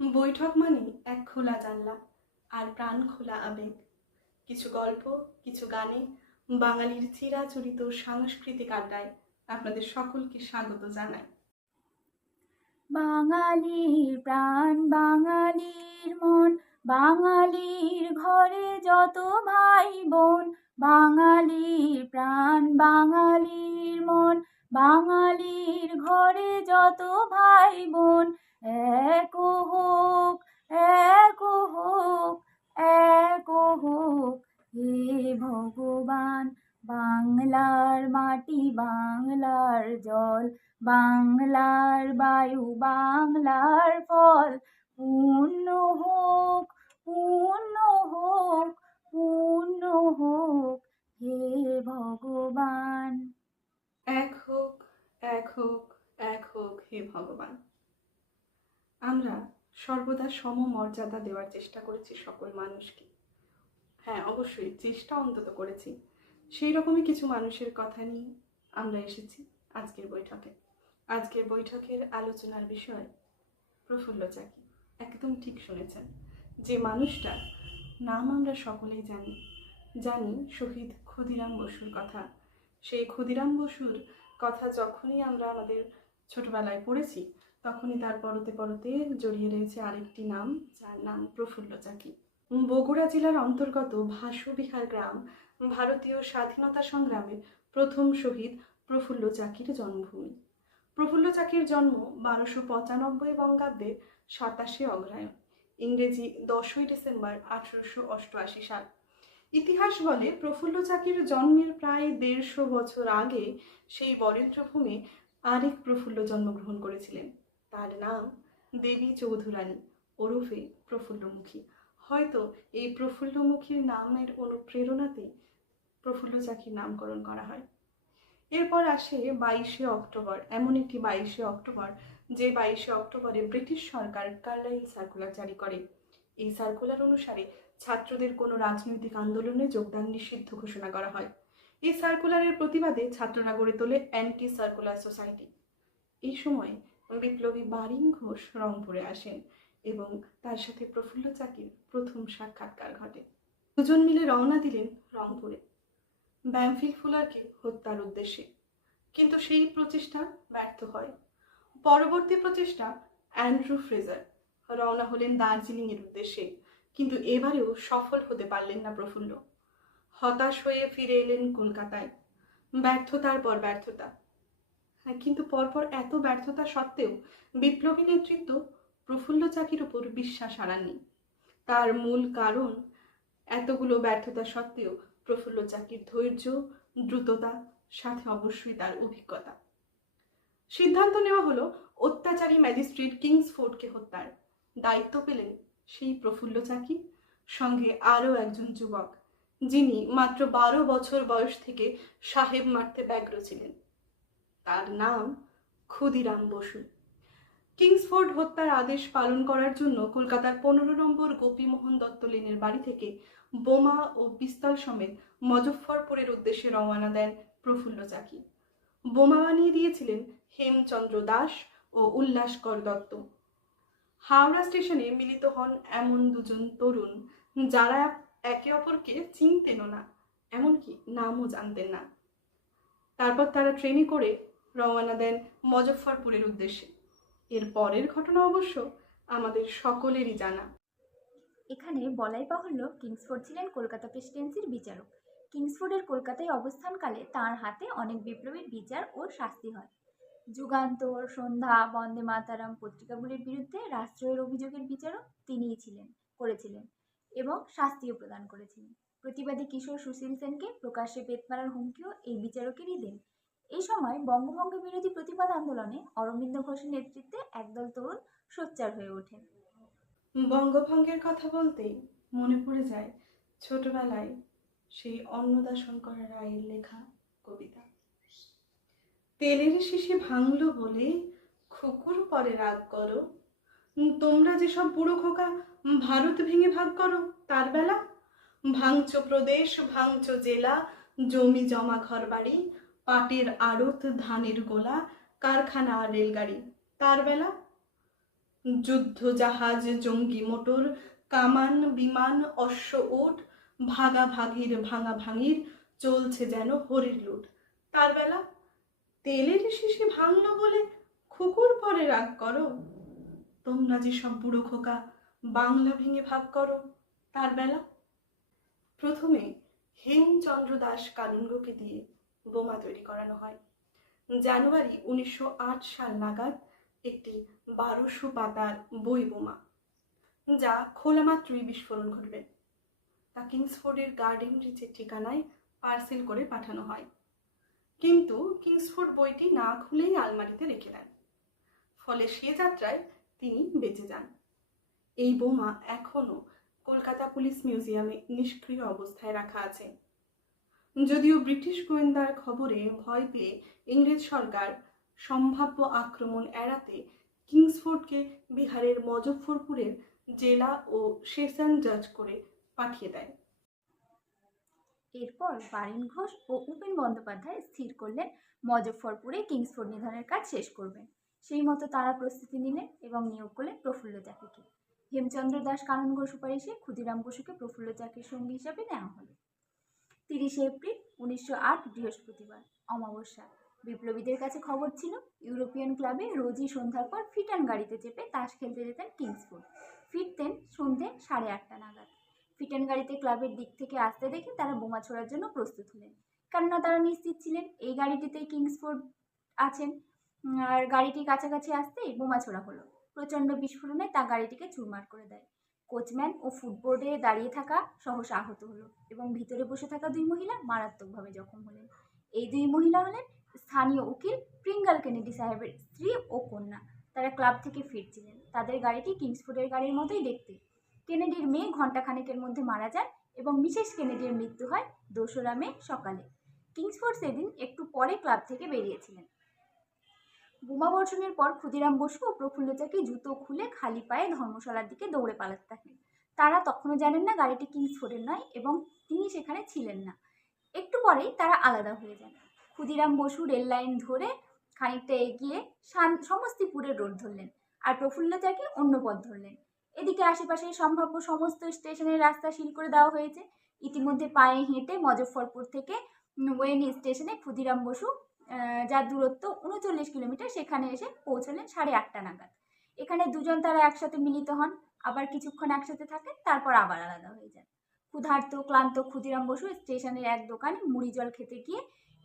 বৈঠক মানে এক খোলা জানলা আর প্রাণ খোলা আবেগ। কিছু গল্প, কিছু গানে বাঙালির চিরাচরিত সাংস্কৃতিক আড্ডায় আপনাদের সকলকে স্বাগত জানাই। বাঙালির প্রাণ, বাঙালির মন, বাঙালির ঘরে যত ভাই বোন, বাঙালির প্রাণ, বাঙালির মন, বাঙালির ঘরে যত ভাই বোন, এক সর্বদা সমমর্যাদা দেওয়ার চেষ্টা করেছি সকল মানুষকে। হ্যাঁ অবশ্যই, চেষ্টা অন্তত করেছি। সেই রকমই কিছু মানুষের কথা নিয়ে আমরা এসেছি আজকের বৈঠকে। আজকের বৈঠকের আলোচনার বিষয় প্রফুল্ল চাকি, একদম ঠিক শুনেছেন। যে মানুষটা নাম আমরা সকলেই জানি। জানি শহীদ ক্ষুদিরাম বসুর কথা। সেই ক্ষুদিরাম বসুর কথা যখনই আমরা আমাদের ছোটবেলায় পড়েছি তখনই তার পরতে পরতে জড়িয়ে রয়েছে আরেকটি নাম, যার নাম প্রফুল্ল চাকি। বগুড়া জেলার অন্তর্গত ভাসুবিহার গ্রাম, ভারতীয় স্বাধীনতা সংগ্রামের প্রথম শহীদ প্রফুল্ল চাকির জন্মভূমি। প্রফুল্ল চাকির জন্ম বারোশো পঁচানব্বই বঙ্গাব্দের সাতাশে অগ্রায়ণ ইংরেজি দশই ডিসেম্বর আঠারোশো অষ্টআশি সাল। ইতিহাস বলে প্রফুল্ল চাকির জন্মের প্রায় দেড়শো বছর আগে সেই বরেন্দ্রভূমে আরেক প্রফুল্ল জন্মগ্রহণ করেছিলেন। তার নাম দেবী চৌধুরানী, ওরফে প্রফুল্লমুখী। হয়তো এই প্রফুল্লমুখীর নামের অনুপ্রেরণাতেই প্রফুল্ল চাকির নামকরণ করা হয়। এরপর আসে বাইশে অক্টোবর, এমন একটি বাইশে অক্টোবর, যে বাইশে অক্টোবরে ব্রিটিশ সরকার কার্লাইল সার্কুলার জারি করে। এই সার্কুলার অনুসারে ছাত্রদের কোনো রাজনৈতিক আন্দোলনে যোগদান নিষিদ্ধ ঘোষণা করা হয়। এই সার্কুলারের প্রতিবাদে ছাত্ররা গড়ে তোলে অ্যান্টি সার্কুলার সোসাইটি। এই সময় বিপ্লবী বারিং ঘোষ রংপুরে আসেন এবং তার সাথে প্রফুল্ল চাকির প্রথম সাক্ষাৎকার ঘটে। দুজন মিলে রওনা দিলেন রংপুরে। ব্যামফিল ফুলারকে হত্যার উদ্দেশ্যে। কিন্তু সেই প্রচেষ্টা ব্যর্থ হয়। পরবর্তী প্রচেষ্টা অ্যান্ড্রু ফ্রেজার। রওনা হলেন দার্জিলিংয়ের উদ্দেশ্যে। কিন্তু এবারেও সফল হতে পারলেন না প্রফুল্ল। হতাশ হয়ে ফিরে এলেন কলকাতায়। ব্যর্থতার পর ব্যর্থতা। কিন্তু পরপর এত ব্যর্থতা সত্ত্বেও বিপ্লবী নেতৃত্ব প্রফুল্ল চাকির উপর বিশ্বাস হারাননি। তার মূল কারণ এতগুলো ব্যর্থতা সত্ত্বেও প্রফুল্ল চাকির ধৈর্য, দ্রুততা, সাথে অবশ্যই তার অভিজ্ঞতা। সিদ্ধান্ত নেওয়া হলো অত্যাচারী ম্যাজিস্ট্রেট কিংসফোর্ডকে হত্যার। দায়িত্ব পেলেন সেই প্রফুল্ল চাকি, সঙ্গে আরও একজন যুবক, যিনি মাত্র বারো বছর বয়স থেকে সাহেব মারতে ব্যগ্র ছিলেন। তার নাম ক্ষুদিরাম বসু। কিংসফোর্ড হত্যার আদেশ পালন করার জন্য কলকাতার পনেরো নম্বর গোপীমোহন দত্ত লেনের বাড়ি থেকে বোমা ও পিস্তল সমেত মজফ্ফরপুরের উদ্দেশ্যে রওনা দেন প্রফুল্ল চাকি। বোমা বানিয়ে দিয়েছিলেন হেমচন্দ্র দাস ও উল্লাসকর দত্ত। হাওড়া স্টেশনে মিলিত হন এমন দুজন তরুণ যারা একে অপরকে চিনতেনও না, এমনকি নামও জানতেন না। তারপর তারা ট্রেনে করে রওনা দেন মজফ্ফরপুরের উদ্দেশ্যে। এর পরের ঘটনা অবশ্য আমাদের সকলেরই জানা। এখানে বলাই বাহুল্য, কিংসফোর্ড ছিলেন কলকাতা প্রেসিডেন্সির বিচারক। কিংসফোর্ডের কলকাতায় অবস্থানকালে তার হাতে অনেক বিপ্লবীর বিচার ও শাস্তি হয়। যুগান্তর, সন্ধ্যা, বন্দে মাতারাম পত্রিকাগুলির বিরুদ্ধে রাষ্ট্রীয় অভিযোগের বিচারক তিনিই ছিলেন, করেছিলেন এবং শাস্তিও প্রদান করেছিলেন। প্রতিবাদী কিশোর সুশীল সেনকে প্রকাশ্যে পেট মারার হুমকিও এই বিচারকেরই দেন। এই সময় বঙ্গভঙ্গ বিরোধী প্রতিবাদ আন্দোলনে অরবিন্দ ঘোষের নেতৃত্বে একদল তরুণ সোচ্চার হয়ে ওঠেন বঙ্গভঙ্গের কথা বলতেই মনে পড়ে যায় ছোটবেলায় সেই অন্নদাশঙ্কর রায়ের লেখা কবিতা। তেলের শিশি ভাঙলো বলে খুকুর পরে রাগ করো। তোমরা যেসব বুড়ো খোকা, ভারত ভেঙে ভাগ করো, তার বেলা? ভাঙচ প্রদেশ ভাঙচ জেলা, জমি জমা ঘর বাড়ি পাটের আড়ত ধানের গোলা, কারখানা, রেলগাড়ি। তার বেলা যুদ্ধ জাহাজ, জঙ্গি মোটর, কামান, বিমান, অশ্ব ওট, ভাগা ভাগির ভাঙা ভাঙির চলছে যেন হরির লুট। তার বেলা তেলের শিশি ভাঙলো বলে খুকুর পরে রাগ করো। তোমরা যে সব বুড়ো খোকা, বাংলা ভেঙে ভাগ করো। তার বেলা প্রথমে হেমচন্দ্র দাস কানুনগোকে দিয়ে বোমা তৈরি করানো হয়। জানুয়ারি উনিশশো আট সাল নাগাদ একটি বারোশো পাতার বই বোমা, যা খোলা মাত্রই বিস্ফোরণ ঘটবে। তা কিংসফোর্ডের গার্ডেন রিচের ঠিকানায় পার্সেল করে পাঠানো হয়। কিন্তু কিংসফোর্ড বইটি না খুলেই আলমারিতে রেখে দেন। ফলে সে যাত্রায় তিনি বেঁচে যান। এই বোমা এখনও কলকাতা পুলিশ মিউজিয়ামে নিষ্ক্রিয় অবস্থায় রাখা আছে। যদিও ব্রিটিশ গোয়েন্দার খবরে ভয় পেয়ে ইংরেজ সরকার সম্ভাব্য আক্রমণ এড়াতে কিংসফোর্ডকে বিহারের মজফ্ফরপুরের জেলা ও সেশন জাজ করে পাঠিয়ে দেয়। এরপর বারিন ঘোষ ও উপেন বন্দ্যোপাধ্যায় স্থির করলেন মজফ্ফরপুরে কিংসফোর্ড নিধনের কাজ শেষ করবেন সেই মতো তারা প্রস্তুতি নিলেন এবং নিয়োগ করলেন প্রফুল্ল চাকিকে হেমচন্দ্র দাস কাননগো সুপারিশে ক্ষুদিরাম বসুকে প্রফুল্ল চাকির সঙ্গী হিসাবে নেওয়া হলো। তিরিশে এপ্রিল উনিশশো আট বৃহস্পতিবার। অমাবস্যা। বিপ্লবীদের কাছে খবর ছিল, ইউরোপিয়ান ক্লাবে রোজই সন্ধ্যার পর ফিটান গাড়িতে চেপে তাস খেলতে যেতেন কিংসফোর্ড ফিরতেন সন্ধে সাড়ে আটটা নাগাদ। ফিটান গাড়িতে ক্লাবের দিক থেকে আসতে দেখে তারা বোমা ছোড়ার জন্য প্রস্তুত হলেন। কেননা তারা নিশ্চিত ছিলেন, এই গাড়িটিতেই কিংসফোর্ড আছেন। আর গাড়িটি কাছাকাছি আসতেই বোমা ছোড়া হলো। প্রচণ্ড বিস্ফোরণে তা গাড়িটিকে চুরমার করে দেয়। কোচম্যান ও ফুটবোর্ডে দাঁড়িয়ে থাকা সহসা আহত হলো এবং ভিতরে বসে থাকা দুই মহিলা মারাত্মকভাবে জখম হলেন। এই দুই মহিলা হলেন স্থানীয় উকিল প্রিঙ্গাল কেনেডি সাহেবের স্ত্রী ও কন্যা। তারা ক্লাব থেকে ফিরছিলেন। তাদের গাড়িটি কিংসফোর্ডের গাড়ির মতোই দেখতে। কেনেডির মেয়ে ঘণ্টাখানেকের মধ্যে মারা যান এবং মিসেস কেনেডির মৃত্যু হয় দোসরা মে সকালে। কিংসফোর্ড সেদিন একটু পরে ক্লাব থেকে বেরিয়েছিলেন। বোমা বর্ষণের পর ক্ষুদিরাম বসু ও প্রফুল্ল চাকি জুতো খুলে খালি পায়ে ধর্মশালার দিকে দৌড়ে পালাতে থাকেন তারা তখনও জানেন না গাড়িটি কিংসফোর্ডের নয় এবং তিনি সেখানে ছিলেন না। একটু পরেই তারা আলাদা হয়ে যান। ক্ষুদিরাম বসু রেল লাইন ধরে খানিকটা এগিয়ে সমস্তিপুরের রোড ধরলেন আর প্রফুল্ল চাকি অন্য পথ ধরলেন। এদিকে আশেপাশের সম্ভাব্য সমস্ত স্টেশনের রাস্তা সিল করে দেওয়া হয়েছে। ইতিমধ্যে পায়ে হেঁটে মজফ্ফরপুর থেকে ওয়েনি স্টেশনে ক্ষুদিরাম বসু যার দূরত্ব উনচল্লিশ কিলোমিটার, সেখানে এসে পৌঁছলেন সাড়ে আটটা নাগাদ। এখানে দুজন তারা একসাথে মিলিত হন, আবার কিছুক্ষণ একসাথে থাকেন, তারপর আবার আলাদা হয়ে যান। ক্ষুধার্ত, ক্লান্ত ক্ষুদিরাম বসু স্টেশনের এক দোকানে মুড়ি জল খেতে গিয়ে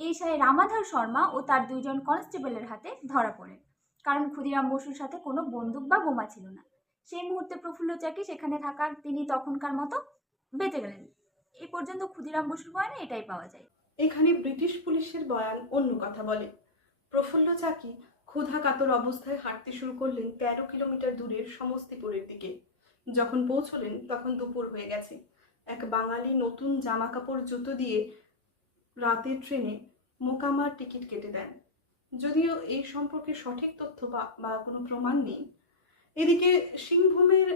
এই এসআই রামাধর শর্মা ও তার দুইজন কনস্টেবলের হাতে ধরা পড়েন। কারণ ক্ষুদিরাম বসুর সাথে কোনো বন্দুক বা বোমা ছিল না। সেই মুহূর্তে প্রফুল্ল চাকি সেখানে থাকার তিনি তখনকার মতো বেঁচে গেলেন। এই পর্যন্ত ক্ষুদিরাম বসুর বয়ানে এটাই পাওয়া যায়। এখানে ব্রিটিশ পুলিশের বয়ান অন্য কথা বলে। প্রফুল্ল চাকি ক্ষুধা কাতর অবস্থায় হাঁটতে শুরু করলেন তেরো কিলোমিটার দূরের সমস্তিপুরের দিকে। যখন পৌঁছলেন, তখন দুপুর হয়ে গেছে। এক বাঙালি নতুন জামা কাপড় জুতো দিয়ে রাতের ট্রেনে মোকামার টিকিট কেটে দেন। যদিও এই সম্পর্কে সঠিক তথ্য বা কোনো প্রমাণ নেই। এদিকে সিংভূমের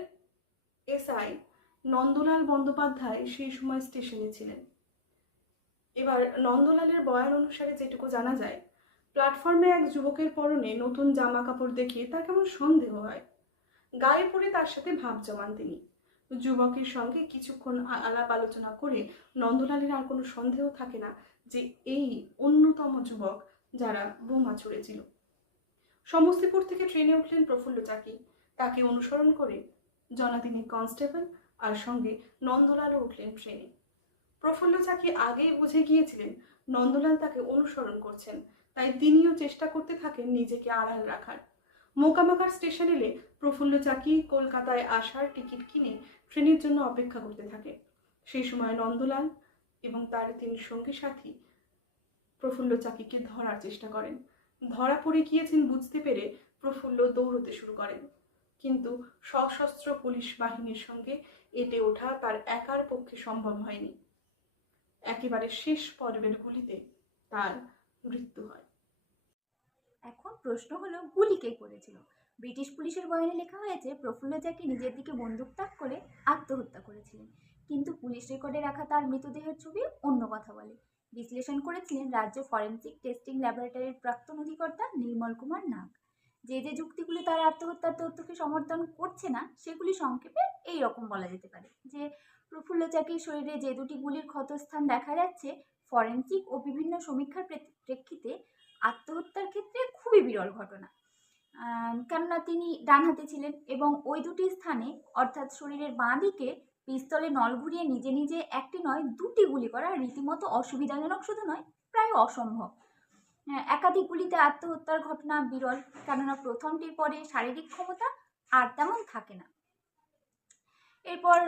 এসআই নন্দলাল বন্দ্যোপাধ্যায় সেই সময় স্টেশনে ছিলেন। এবার নন্দলালের বয়ান অনুসারে যেটুকু জানা যায় প্ল্যাটফর্মে এক যুবকের পরনে নতুন জামা কাপড় দেখে তার কেমন সন্দেহ হয়। গায়ে পড়ে তার সাথে ভাব জমান তিনি। যুবকের সঙ্গে কিছুক্ষণ আলাপ আলোচনা করে নন্দলালের আর কোনো সন্দেহ থাকে না যে এই অন্যতম যুবক যারা বোমা ছুড়েছিল। সমস্তিপুর থেকে ট্রেনে উঠলেন প্রফুল্ল চাকি। তাকে অনুসরণ করে জনাতিনী কনস্টেবল আর সঙ্গে নন্দলালও উঠলেন ট্রেনে। প্রফুল্ল চাকি আগেই বুঝে গিয়েছিলেন নন্দলাল তাকে অনুসরণ করছেন, তাই তিনিও চেষ্টা করতে থাকেন নিজেকে আড়াল রাখার। মোকামাকার স্টেশন এলে প্রফুল্ল চাকি কলকাতায় আসার টিকিট কিনে ট্রেনের জন্য অপেক্ষা করতে থাকে। সেই সময় নন্দলাল এবং তার তিন সঙ্গী সাথী প্রফুল্ল চাকিকে ধরার চেষ্টা করেন? ধরা পড়ে গিয়েছেন বুঝতে পেরে প্রফুল্ল দৌড়তে শুরু করেন। কিন্তু সশস্ত্র পুলিশ বাহিনীর সঙ্গে এটে ওঠা তার একার পক্ষে সম্ভব হয়নি। একেবারে শেষ পর্বের গুলিতে তার মৃত্যু হয়। এখন প্রশ্ন হলো, গুলি কে করেছিল? ব্রিটিশ পুলিশের বয়ানে লেখা হয়েছে, প্রফুল্ল চাকি নিজের দিকে বন্দুক তাক করে আত্মহত্যা করেছিলেন। কিন্তু পুলিশ রেকর্ডে রাখা তার মৃতদেহের ছবি অন্য কথা বলে। বিশ্লেষণ করেছিলেন রাজ্য ফরেন্সিক টেস্টিং ল্যাবরেটরির প্রাক্তন অধিকর্তা নির্মল কুমার নাগ। যে যে যুক্তিগুলি তার আত্মহত্যার তথ্যকে সমর্থন করছে না, সেগুলি সংক্ষেপে এই রকম বলা যেতে পারে যে প্রফুল্ল চাকির শরীরে যে দুটি গুলির ক্ষতস্থান দেখা যাচ্ছে, ফরেন্সিক ও বিভিন্ন সমীক্ষার প্রেক্ষিতে আত্মহত্যার ক্ষেত্রে খুবই বিরল ঘটনা। কেননা তিনি ডানহাতে ছিলেন এবং ওই দুটি স্থানে, অর্থাৎ শরীরের বাঁ দিকে, পিস্তলে নল ঘুরিয়ে নিজে নিজে একটি নয়, দুটি গুলি করা রীতিমতো অসুবিধাজনক শুধু নয়, প্রায় অসম্ভব। একাধিক গুলিতে আত্মহত্যার ঘটনা বিরল, কেননা প্রথমটির পরে শারীরিক ক্ষমতা আর তেমন থাকে না। এরপর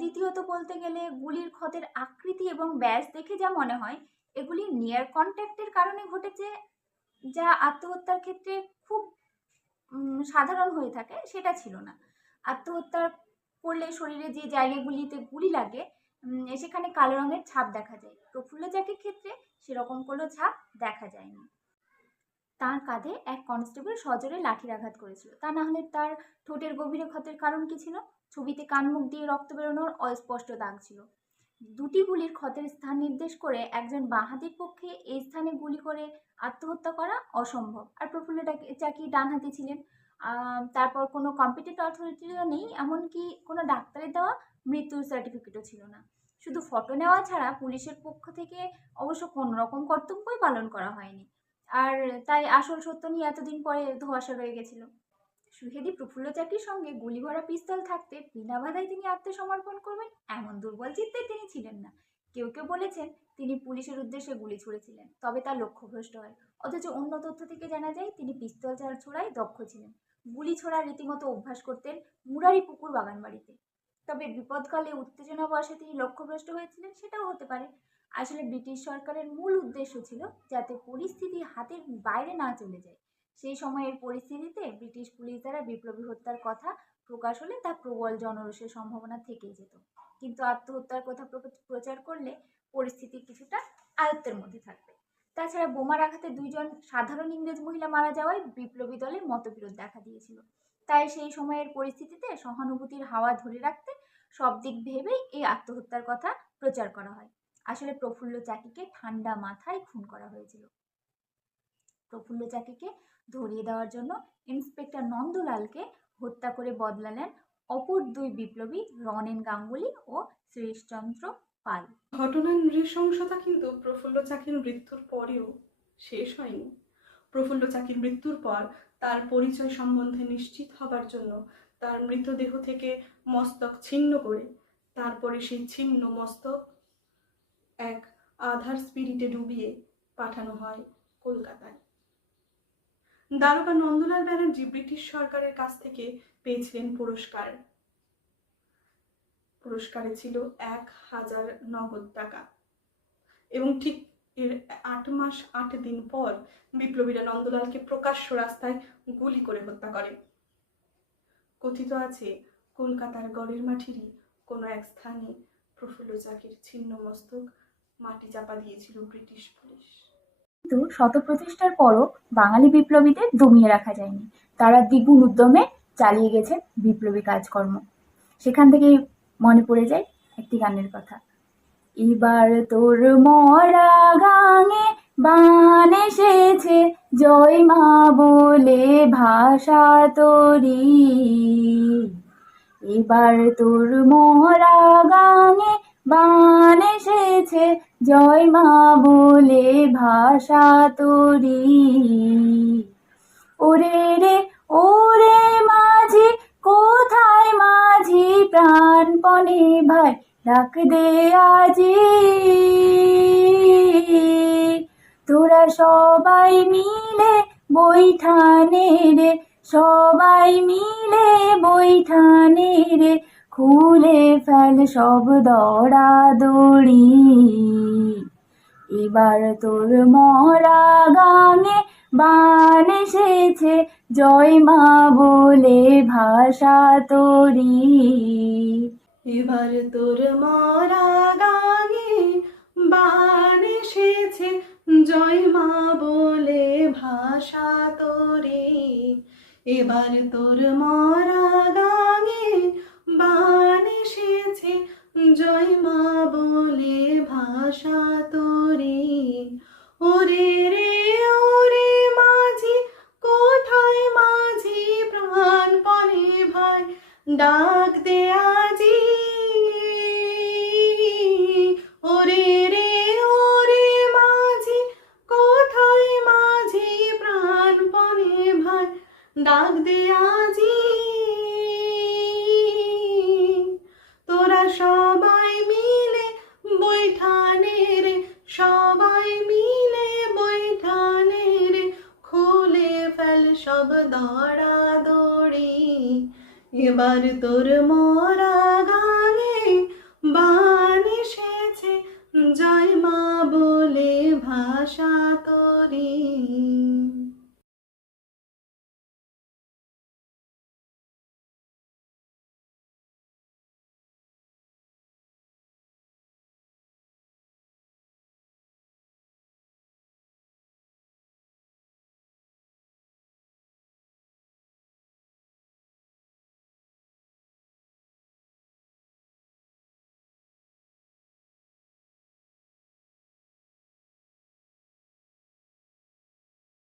দ্বিতীয়ত বলতে গেলে গুলির ক্ষতের আকৃতি এবং ব্যাস দেখে যা মনে হয়, এগুলি নিয়ার কন্ট্যাক্টের কারণে ঘটেছে, যা আত্মহত্যার ক্ষেত্রে খুব সাধারণ হয়ে থাকে, সেটা ছিল না। আত্মহত্যা করলে শরীরে যে জায়গাগুলিতে গুলি লাগে সেখানে কালো রঙের ছাপ দেখা যায়। প্রফুল্ল জ্যাকের ক্ষেত্রে সেরকম কোনো ছাপ দেখা যায়নি। তার কাঁধে এক কনস্টেবল সজোরে লাঠির আঘাত করেছিল। তা না হলে তার ঠোঁটের গভীরে ক্ষতের কারণ কি ছিল? ছবিতে কানমুখ দিয়ে রক্ত বেরোনোর অস্পষ্ট দাগ ছিল। দুটি গুলির ক্ষতের স্থান নির্দেশ করে একজন বাঁহাতির পক্ষে এই স্থানে গুলি করে আত্মহত্যা করা অসম্ভব। আর প্রফুল্ল চাকি ডানহাতি ছিলেন? তারপর কোনো কম্পিটেন্ট অথরিটিও নেই, এমনকি কোনো ডাক্তারের দেওয়া মৃত্যুর সার্টিফিকেটও ছিল না। শুধু ফটো নেওয়া ছাড়া পুলিশের পক্ষ থেকে অবশ্য কোনো রকম কর্তব্যই পালন করা হয়নি। আর তাই আসল সত্য নিয়ে এতদিন পরে ধোঁয়াশা রয়ে গেছিল। সুহেদি প্রফুল্ল চাকির সঙ্গে গুলি ভরা পিস্তল থাকতে বিনা বাধায় তিনি আত্মসমর্পণ করবেন, এমন দুর্বল চিত্তে তিনি ছিলেন না। কেউ কেউ বলেছেন, তিনি পুলিশের উদ্দেশ্যে গুলি ছুড়েছিলেন, তবে তার লক্ষ্যভ্রষ্ট হয়। অথচ অন্য তথ্য থেকে জানা যায়, তিনি পিস্তল ছোড়ায় দক্ষ ছিলেন। গুলি ছোড়ার রীতিমতো অভ্যাস করতেন মুরারি পুকুর বাগান বাড়িতে তবে বিপদকালে উত্তেজনা বয়সে তিনি লক্ষ্যভ্রষ্ট হয়েছিলেন, সেটাও হতে পারে। আসলে ব্রিটিশ সরকারের মূল উদ্দেশ্য ছিল যাতে পরিস্থিতি হাতের বাইরে না চলে যায়। সেই সময়ের পরিস্থিতিতে ব্রিটিশ পুলিশ দ্বারা বিপ্লবী হত্যার কথা প্রকাশ হলে তা প্রবল জনরোষের সম্ভাবনা থেকেই যেত। কিন্তু আত্মহত্যার কথা প্র- প্রচার করলে পরিস্থিতি কিছুটা আয়ত্তের মধ্যে থাকবে। তাছাড়া বোমার আঘাতে দুইজন সাধারণ ইংরেজ মহিলা মারা যাওয়ায় বিপ্লবী দলে মতবিরোধ দেখা দিয়েছিল। তাই সেই সময়ের পরিস্থিতিতে সহানুভূতির হাওয়া ধরে রাখতে সব দিক ভেবেই এই আত্মহত্যার কথা প্রচার করা হয়। আসলে প্রফুল্ল চাকিকে ঠান্ডা মাথায় খুন করা হয়েছিল। প্রফুল্ল চাকিকে ধরিয়ে দেওয়ার জন্য ইন্সপেক্টর নন্দলালকে হত্যা করে বদলালেন অপর দুই বিপ্লবী রনেন গাঙ্গুলি ও শ্রীশচন্দ্র পাল। ঘটনার নৃশংসতা কিন্তু প্রফুল্ল চাকির মৃত্যুর পরেও শেষ হয়নি। প্রফুল্ল চাকির মৃত্যুর পর তার পরিচয় সম্বন্ধে নিশ্চিত হবার জন্য তার মৃতদেহ থেকে মস্তক ছিন্ন করে তারপরে সেই ছিন্ন মস্তক এক আধার স্পিরিটে ডুবিয়ে পাঠানো হয় কলকাতায়। দারোগা নন্দলাল ব্যানার্জি ব্রিটিশ সরকারের কাছ থেকে পেয়েছিলেন পুরস্কার। পুরস্কারে ছিল এক হাজার নগদ টাকা। এবং ঠিক এর আট মাস আট দিন পর বিপ্লবীরা নন্দলালকে প্রকাশ্য রাস্তায় গুলি করে হত্যা করে। কথিত আছে, কলকাতার গড়ের মাঠিরই কোনো এক স্থানে প্রফুল্ল চাকির ছিন্ন মস্তক মাটি চাপা দিয়েছিল ব্রিটিশ পুলিশ। কিন্তু শত প্রচেষ্টার পরও বাঙালি বিপ্লবীদের দমিয়ে রাখা যায়নি। তারা দ্বিগুণ উদ্যমে চালিয়ে গেছেন বিপ্লবী কাজকর্ম। সেখান থেকেই মনে পড়ে যায় একটি গানের কথা। এবার তোর মরা গাঙে বান এসেছে, জয় মা বলে ভাষা তরি। এবার তোর মরা গাঙে বান এসেছে জয় মা বলে ভাষা তরি। ওরে রে, ওরে মাঝি, কোথায় মাঝি প্রাণপণে ভাই ডাক দে আজি? তোরা সবাই মিলে বৈঠানে রে, সবাই মিলে বৈঠানে রে খুলে ফেল, সব দড়া দড়ি। এবার তোর মরা গানে বান এসেছে, জয় মা বলে ভাষা তরি। এবার তোর মরা গানে বান এসেছে, জয় মা বলে ভাষা তোরে। এবার তোর মরা বান এসেছে, জয় মা বলে ভাষা তোরে। ওরে রে, ওরে মাঝি কোথায় মাঝি প্রাণ পরে ভাই, ডাক দে আজি। ওরে রে, ওরে মাঝি কোথায় মাঝি প্রাণ পরে ভাই, ডাক দে আজি।